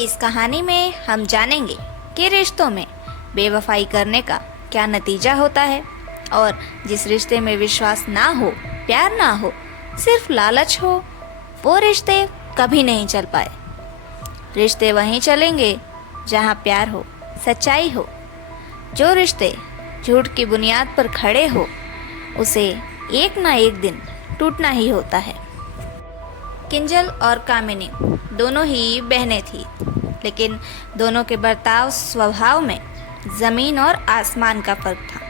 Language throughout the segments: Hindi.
इस कहानी में हम जानेंगे कि रिश्तों में बेवफाई करने का क्या नतीजा होता है और जिस रिश्ते में विश्वास ना हो, प्यार ना हो, सिर्फ लालच हो, वो रिश्ते कभी नहीं चल पाए। रिश्ते वहीं चलेंगे जहाँ प्यार हो, सच्चाई हो। जो रिश्ते झूठ की बुनियाद पर खड़े हो, उसे एक ना एक दिन टूटना ही होता है। किंजल और कामिनी दोनों ही बहनें थीं, लेकिन दोनों के बर्ताव स्वभाव में ज़मीन और आसमान का फर्क था।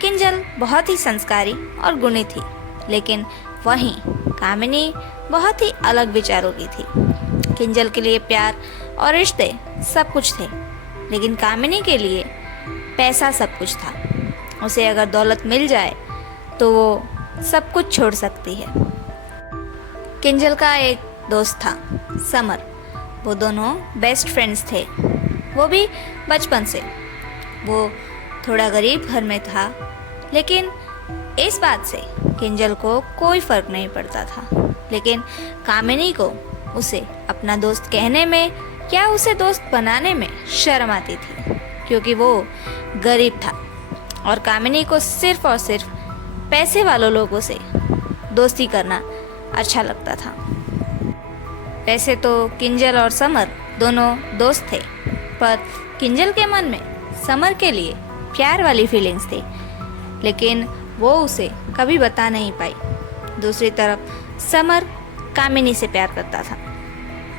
किंजल बहुत ही संस्कारी और गुणी थी, लेकिन वहीं कामिनी बहुत ही अलग विचारों की थी। किंजल के लिए प्यार और रिश्ते सब कुछ थे, लेकिन कामिनी के लिए पैसा सब कुछ था। उसे अगर दौलत मिल जाए तो वो सब कुछ छोड़ सकती है। किंजल का एक दोस्त था, समर। वो दोनों बेस्ट फ्रेंड्स थे, वो भी बचपन से। वो थोड़ा गरीब घर में था, लेकिन इस बात से किंजल को कोई फर्क नहीं पड़ता था। लेकिन कामिनी को उसे अपना दोस्त कहने में या उसे दोस्त बनाने में शर्म आती थी, क्योंकि वो गरीब था और कामिनी को सिर्फ और सिर्फ पैसे वालों लोगों से दोस्ती करना अच्छा लगता था। वैसे तो किंजल और समर दोनों दोस्त थे, पर किंजल के मन में समर के लिए प्यार वाली फीलिंग्स थी, लेकिन वो उसे कभी बता नहीं पाई। दूसरी तरफ समर कामिनी से प्यार करता था,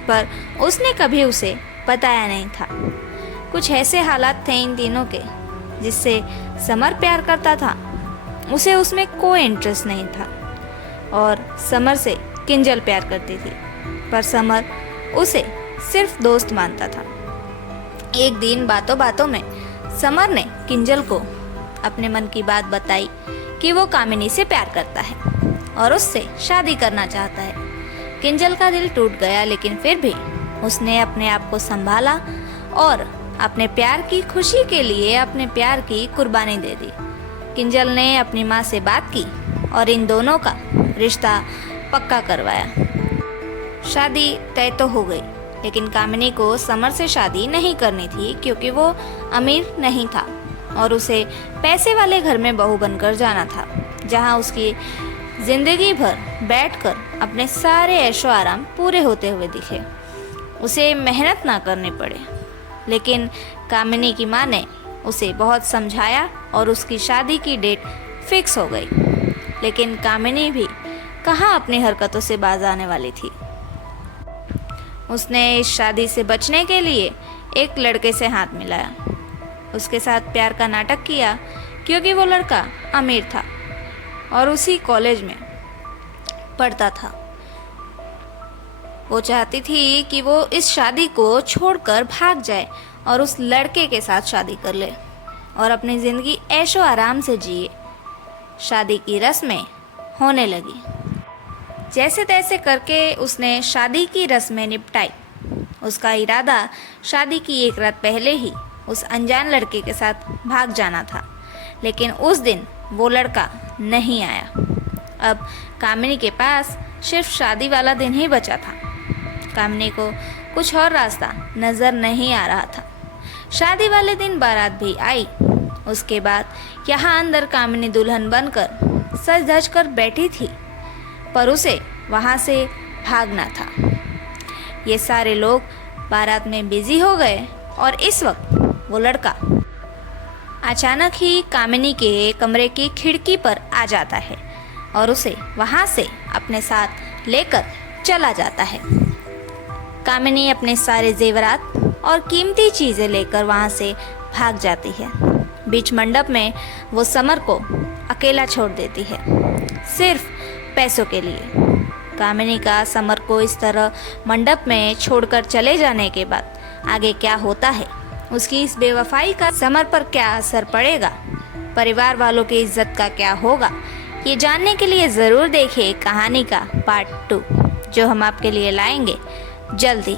पर उसने कभी उसे बताया नहीं था। कुछ ऐसे हालात थे इन तीनों के जिससे समर प्यार करता था, उसे उसमें कोई इंटरेस्ट नहीं था। और समर से किंजल प्यार करती थी, पर समर उसे सिर्फ दोस्त मानता था। एक दिन बातों बातों में समर ने किंजल को अपने मन की बात बताई कि वो कामिनी से प्यार करता है और उससे शादी करना चाहता है। किंजल का दिल टूट गया, लेकिन फिर भी उसने अपने आप को संभाला और अपने प्यार की खुशी के लिए अपने प्यार की कुर्बानी दे दी। किंजल ने अपनी माँ से बात की और इन दोनों का रिश्ता पक्का करवाया। शादी तय तो हो गई, लेकिन कामिनी को समर से शादी नहीं करनी थी, क्योंकि वो अमीर नहीं था और उसे पैसे वाले घर में बहू बनकर जाना था, जहां उसकी जिंदगी भर बैठकर अपने सारे ऐशो आराम पूरे होते हुए दिखे, उसे मेहनत ना करनी पड़े। लेकिन कामिनी की माँ ने उसे बहुत समझाया और उसकी शादी की डेट फिक्स हो गई। लेकिन कामिनी भी कहाँ अपनी हरकतों से बाज आने वाली थी। उसने इस शादी से बचने के लिए एक लड़के से हाथ मिलाया, उसके साथ प्यार का नाटक किया, क्योंकि वो लड़का अमीर था और उसी कॉलेज में पढ़ता था। वो चाहती थी कि वो इस शादी को छोड़कर भाग जाए और उस लड़के के साथ शादी कर ले और अपनी ज़िंदगी ऐशो आराम से जिए। शादी की रस्में होने लगी। जैसे तैसे करके उसने शादी की रस्में निपटाई। उसका इरादा शादी की एक रात पहले ही उस अनजान लड़के के साथ भाग जाना था, लेकिन उस दिन वो लड़का नहीं आया। अब कामिनी के पास सिर्फ शादी वाला दिन ही बचा था। कामिनी को कुछ और रास्ता नज़र नहीं आ रहा था। शादी वाले दिन बारात भी आई। उसके बाद यहाँ अंदर कामिनी दुल्हन बनकर सज धज कर बैठी थी, पर उसे वहाँ से भागना था। ये सारे लोग बारात में बिजी हो गए और इस वक्त वो लड़का अचानक ही कामिनी के कमरे की खिड़की पर आ जाता है और उसे वहाँ से अपने साथ लेकर चला जाता है। कामिनी अपने सारे जेवरात और कीमती चीज़ें लेकर वहाँ से भाग जाती है। बीच मंडप में वो समर को अकेला छोड़ देती है, सिर्फ पैसों के लिए। कामिनी का समर को इस तरह मंडप में छोड़कर चले जाने के बाद आगे क्या होता है, उसकी इस बेवफाई का समर पर क्या असर पड़ेगा, परिवार वालों की इज्जत का क्या होगा, ये जानने के लिए ज़रूर देखिए कहानी का पार्ट 2, जो हम आपके लिए लाएंगे जल्दी।